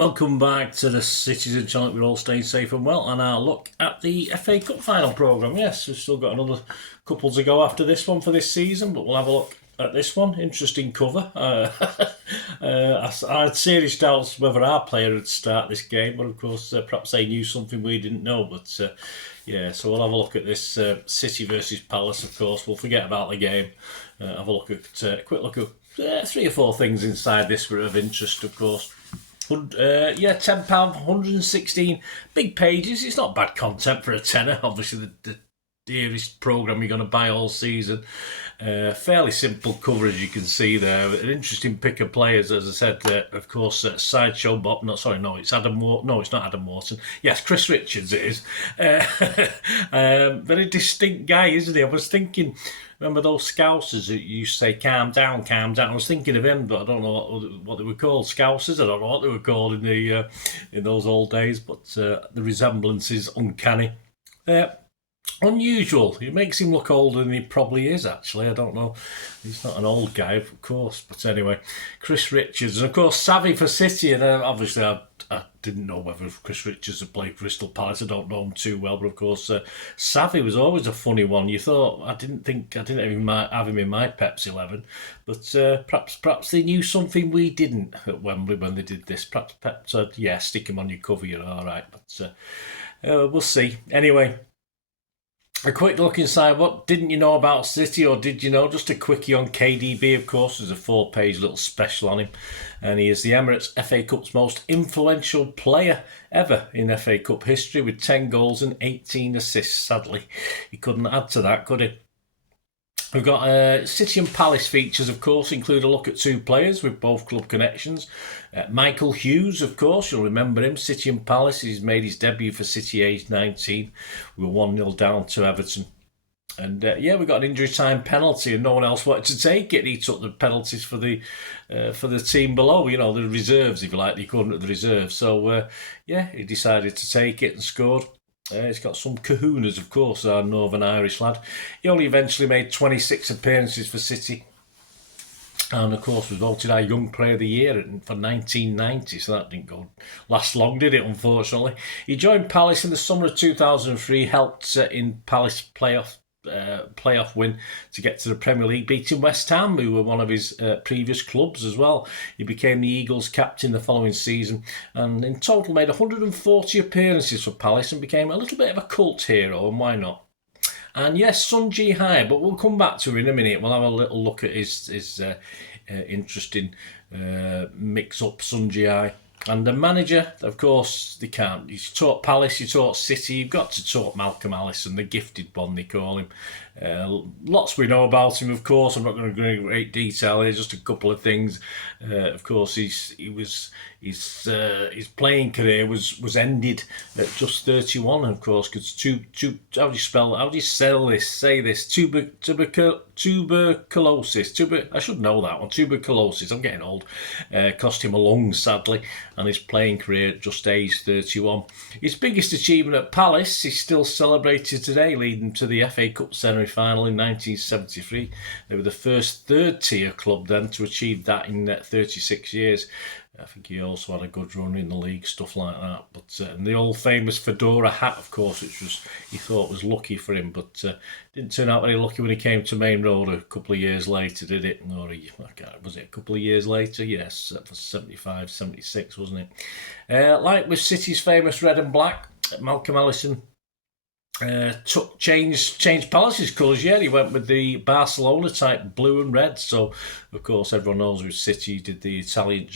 Welcome back to the Citizen channel. We're all staying safe and well, and our look at the FA Cup final programme. Yes, we've still got another couple to go after this one for this season, but we'll have a look at this one. Interesting cover. I had serious doubts whether our player would start this game, but of course perhaps they knew something we didn't know. But yeah, so we'll have a look at this City versus Palace. Of course, we'll forget about the game. Have a look at a quick look at 3 or 4 things inside this were of interest, of course. £10, 116 big pages. It's not bad content for a tenner. Obviously, the dearest programme you're going to buy all season. Fairly simple cover, as you can see there. An interesting pick of players, as I said. Of course, Sideshow Bob. No, sorry, no, it's Adam. No, it's not Adam Morton. Yes, Chris Richards. It is. Very distinct guy, isn't he? I was thinking. Remember those Scousers that used to say, calm down, calm down? I was thinking of him, but I don't know what they were called. Scousers? I don't know what they were called in those old days, but the resemblance is uncanny. Unusual. It makes him look older than he probably is, actually. I don't know. He's not an old guy, of course. But anyway, Chris Richards. And, of course, Savvy for City. And obviously, I didn't know whether Chris Richards had played Crystal Palace. I don't know him too well. But, of course, Savvy was always a funny one. You thought, I didn't even have him in my Pep's 11. But perhaps they knew something we didn't at Wembley when they did this. Perhaps Pep said, yeah, stick him on your cover, you're all right. But we'll see. Anyway. A quick look inside. What didn't you know about City, or did you know? Just a quickie on KDB, of course. There's a 4-page little special on him. And he is the Emirates FA Cup's most influential player ever in FA Cup history, with 10 goals and 18 assists. Sadly, he couldn't add to that, could he? We've got City and Palace features, of course, include a look at 2 players with both club connections. Michael Hughes, of course, you'll remember him. City and Palace, he's made his debut for City aged 19. We were 1-0 down to Everton. And we got an injury time penalty, and no one else wanted to take it. He took the penalties for the team below, the reserves, if you like, the equivalent of the reserves. So, he decided to take it and scored. He's got some kahunas, of course, our Northern Irish lad. He only eventually made 26 appearances for City. And, of course, was voted our Young Player of the Year for 1990, so that didn't last long, did it, unfortunately. He joined Palace in the summer of 2003, helped in Palace playoff win to get to the Premier League, beating West Ham, who were one of his previous clubs as well. He became the Eagles captain the following season, and in total made 140 appearances for Palace and became a little bit of a cult hero, and why not? And yes, son Jihai, but we'll come back to him in a minute. We'll have a little look at his interesting mix-up, son Jihai. And the manager, of course, they can't. You talk Palace, you talk City, you've got to talk Malcolm Allison, the gifted one, they call him. Lots we know about him, of course. I'm not going to go into great detail here, just a couple of things. Of course, his playing career was ended at just 31, of course, because how do you say this? Tuberculosis. I should know that one. Tuberculosis. I'm getting old. Cost him a lung, sadly, and his playing career at just age 31. His biggest achievement at Palace is still celebrated today, leading to the FA Cup semi-final in 1973. They were the first third-tier club then to achieve that in 36 years. I think he also had a good run in the league, stuff like that. But and the old famous fedora hat, of course, which he thought was lucky for him, but didn't turn out very lucky when he came to Main Road a couple of years later, did it? Was it a couple of years later? Yes, for 75, 76, wasn't it? Like with City's famous red and black, Malcolm Allison changed Palace's colours. Yeah, he went with the Barcelona type blue and red. So, of course, everyone knows with City he did the Italian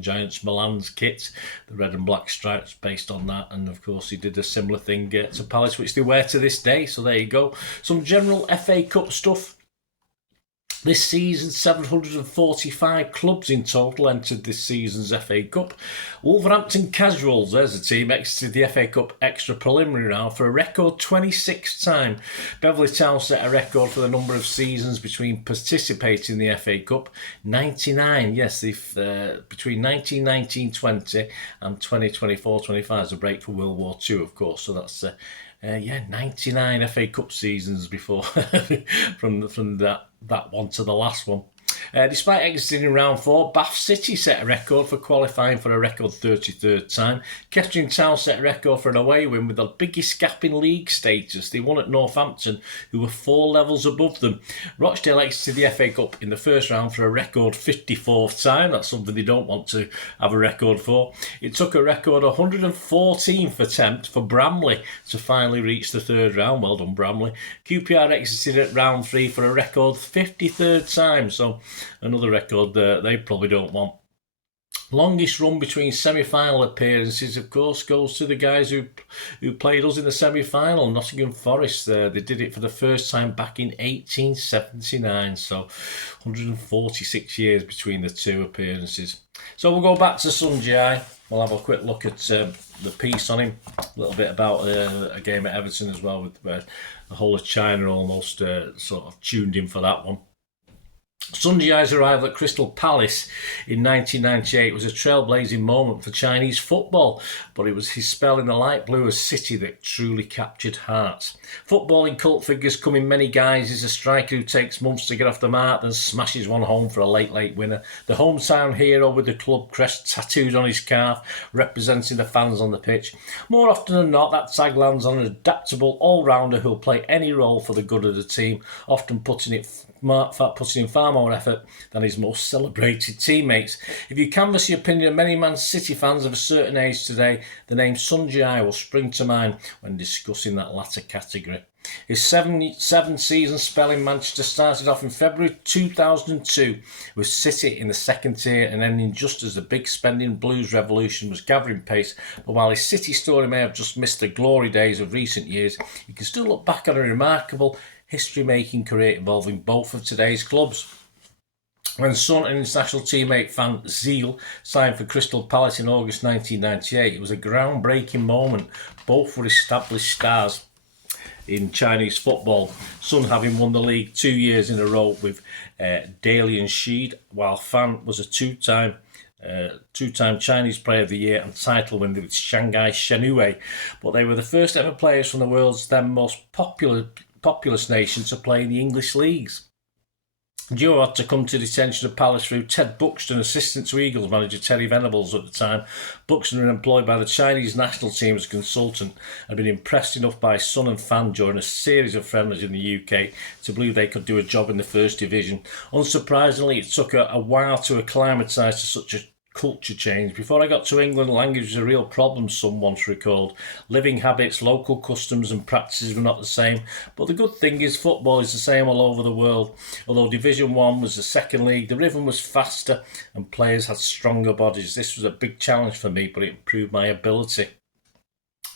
Giants Milan's kit, the red and black stripes based on that, and of course he did a similar thing to Palace, which they wear to this day. So there you go. Some general FA Cup stuff. This season, 745 clubs in total entered this season's FA Cup. Wolverhampton Casuals, there's a team, exited the FA Cup extra preliminary round for a record 26th time. Beverley Town set a record for the number of seasons between participating in the FA Cup. 99, yes, between 1919-20 and 2024-25 is a break for World War II, of course. So that's 99 FA Cup seasons before from that one to the last one. Despite exiting in round 4, Bath City set a record for qualifying for a record 33rd time. Kettering Town set a record for an away win with the biggest gap in league status. They won at Northampton, who were 4 levels above them. Rochdale exited the FA Cup in the first round for a record 54th time. That's something they don't want to have a record for. It took a record 114th attempt for Bramley to finally reach the third round. Well done, Bramley. QPR exited at round 3 for a record 53rd time, so another record they probably don't want. Longest run between semi-final appearances, of course, goes to the guys who played us in the semi-final, Nottingham Forest. They did it for the first time back in 1879, so 146 years between the two appearances. So we'll go back to Sun Jihai. We'll have a quick look at the piece on him, a little bit about a game at Everton as well, with the whole of China almost sort of tuned in for that one. Sun Jihai's arrival at Crystal Palace in 1998 was a trailblazing moment for Chinese football, but it was his spell in the light blue of City that truly captured hearts. Footballing cult figures come in many guises: a striker who takes months to get off the mark, then smashes one home for a late winner, the hometown hero with the club crest tattooed on his calf, representing the fans on the pitch. More often than not, that tag lands on an adaptable all-rounder who'll play any role for the good of the team, often putting in far more effort than his most celebrated teammates. If you canvass the opinion of many Man City fans of a certain age today, the name Sun Jihai will spring to mind when discussing that latter category. His seven-season spell in Manchester started off in February 2002 with City in the second tier and ending just as the big spending Blues revolution was gathering pace. But while his City story may have just missed the glory days of recent years, you can still look back on a remarkable history-making career involving both of today's clubs. When Sun and international teammate Van Zyl signed for Crystal Palace in August 1998, it was a groundbreaking moment. Both were established stars in Chinese football, Sun having won the league 2 years in a row with Dalian Sheed, while Fan was a two-time Chinese Player of the Year and title winner with Shanghai Shenhua. But they were the first ever players from the world's then most populous nation to play in the English leagues. The duo had to come to the attention of Palace through Ted Buxton, assistant to Eagles manager Terry Venables at the time. Buxton, employed by the Chinese national team as a consultant, had been impressed enough by Sun and Fan during a series of friendlies in the UK to believe they could do a job in the first division. Unsurprisingly, it took a while to acclimatise to such a culture change. Before I got to England, language was a real problem, Sun once recalled. Living habits, local customs and practices were not the same, but the good thing is football is the same all over the world. Although Division 1 was the second league, the rhythm was faster and players had stronger bodies. This was a big challenge for me, but it improved my ability.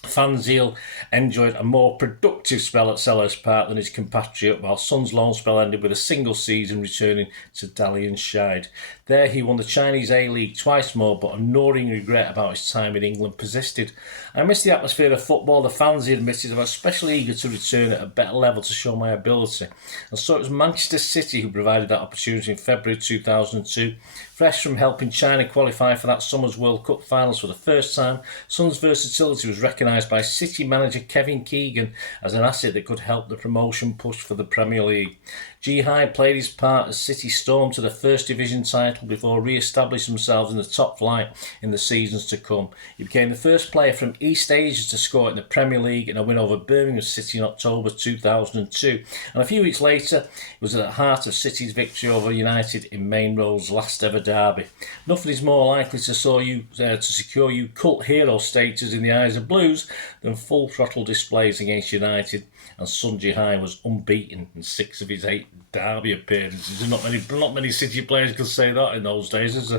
Van Zyl enjoyed a more productive spell at Selhurst Park than his compatriot, while Sun's loan spell ended with a single season returning to Dalian Shide. There he won the Chinese A-League twice more, but a gnawing regret about his time in England persisted. I miss the atmosphere of football, the fans, he admitted. I was especially eager to return at a better level to show my ability. And so it was Manchester City who provided that opportunity in February 2002. Fresh from helping China qualify for that summer's World Cup finals for the first time, Sun's versatility was recognised by City manager Kevin Keegan as an asset that could help the promotion push for the Premier League. Jihai played his part as City stormed to the First Division title before re-establishing themselves in the top flight in the seasons to come. He became the first player from East Asia to score in the Premier League in a win over Birmingham City in October 2002. And a few weeks later, he was at the heart of City's victory over United in Main Road's last ever derby. Nothing is more likely to secure you cult hero status in the eyes of Blues than full throttle displays against United. And Sun Jihai was unbeaten in 6 of his 8 derby appearances. Not many City players could say that in those days.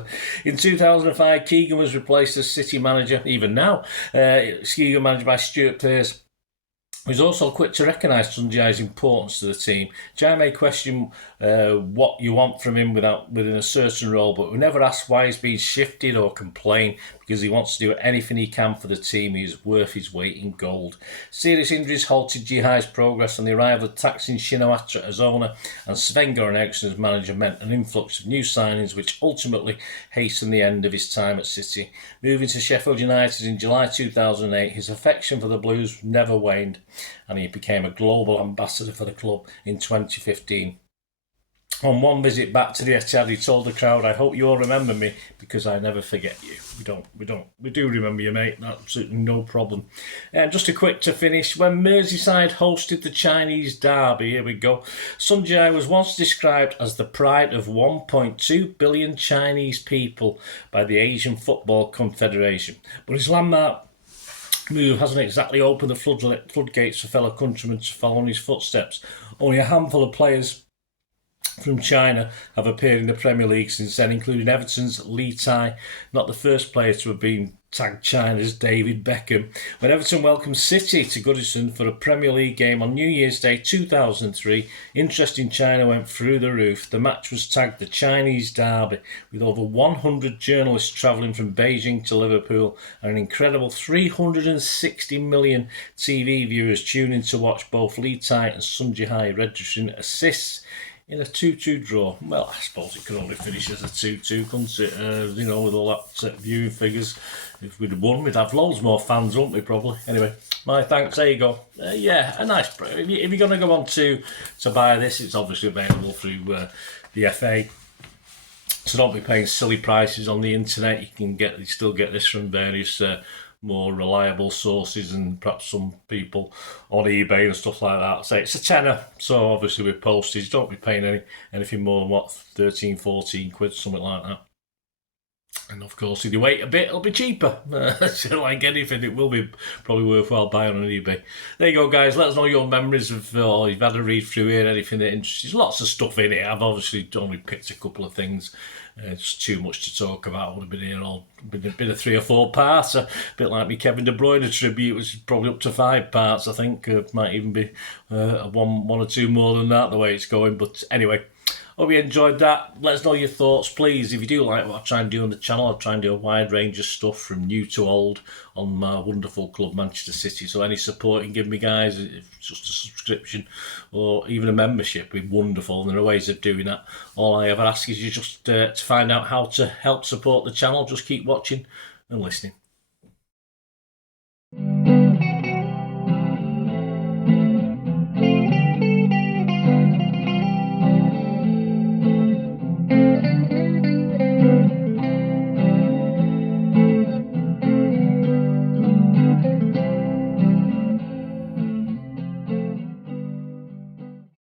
In 2005, Keegan was replaced as City manager. Even now, Keegan managed by Stuart Pearce. He was also quick to recognise Sun Jihai's importance to the team. Jihai may question what you want from him within a certain role, but we never ask why he's being shifted or complain, because he wants to do anything he can for the team. He is worth his weight in gold. Serious injuries halted Jihai's progress, and the arrival of Taksin Shinawatra as owner and Sven-Göran Eriksson as manager meant an influx of new signings, which ultimately hastened the end of his time at City. Moving to Sheffield United in July 2008, his affection for the Blues never waned, and he became a global ambassador for the club in 2015. On one visit back to the Etihad, he told the crowd, "I hope you all remember me because I never forget you." We do remember you, mate. Absolutely no problem. And just a quick to finish. When Merseyside hosted the Chinese derby, here we go. Sun Jihai was once described as the pride of 1.2 billion Chinese people by the Asian Football Confederation, but his landmark move hasn't exactly opened the floodgates for fellow countrymen to follow in his footsteps. Only a handful of players from China have appeared in the Premier League since then, including Everton's Li Tai, not the first player to have been tagged China's David Beckham. When Everton welcomed City to Goodison for a Premier League game on New Year's Day 2003, interest in China went through the roof. The match was tagged the Chinese Derby, with over 100 journalists travelling from Beijing to Liverpool and an incredible 360 million TV viewers tuning to watch both Li Tai and Sun Jihai registering assists in a 2-2 draw. Well, I suppose it could only finish as a 2-2, couldn't it? With all that viewing figures. If we'd have won, we'd have loads more fans, wouldn't we, probably? Anyway, my thanks. There you go. A nice... If you're going to go on to buy this, it's obviously available through the FA. So don't be paying silly prices on the internet. You still get this from various... more reliable sources, and perhaps some people on eBay and stuff like that say it's a tenner. So obviously with postage, don't be paying anything more than 13, 14 quid, something like that. And of course, if you wait a bit, it'll be cheaper. So like anything, it will be probably worthwhile buying on eBay. There you go, guys. Let us know your memories of, or you've had a read through here, anything that interests you. There's lots of stuff in it. I've obviously only picked a couple of things. It's too much to talk about. I would have been here been a 3 or 4 parts. A bit like me Kevin De Bruyne tribute, which is probably up to 5 parts, I think. Might even be one or two more than that, the way it's going. But anyway, hope you enjoyed that. Let us know your thoughts, please. If you do like what I try and do on the channel, I try and do a wide range of stuff from new to old on my wonderful club, Manchester City. So any support you can give me, guys, if it's just a subscription or even a membership, would be wonderful. And there are ways of doing that. All I ever ask is you just to find out how to help support the channel. Just keep watching and listening.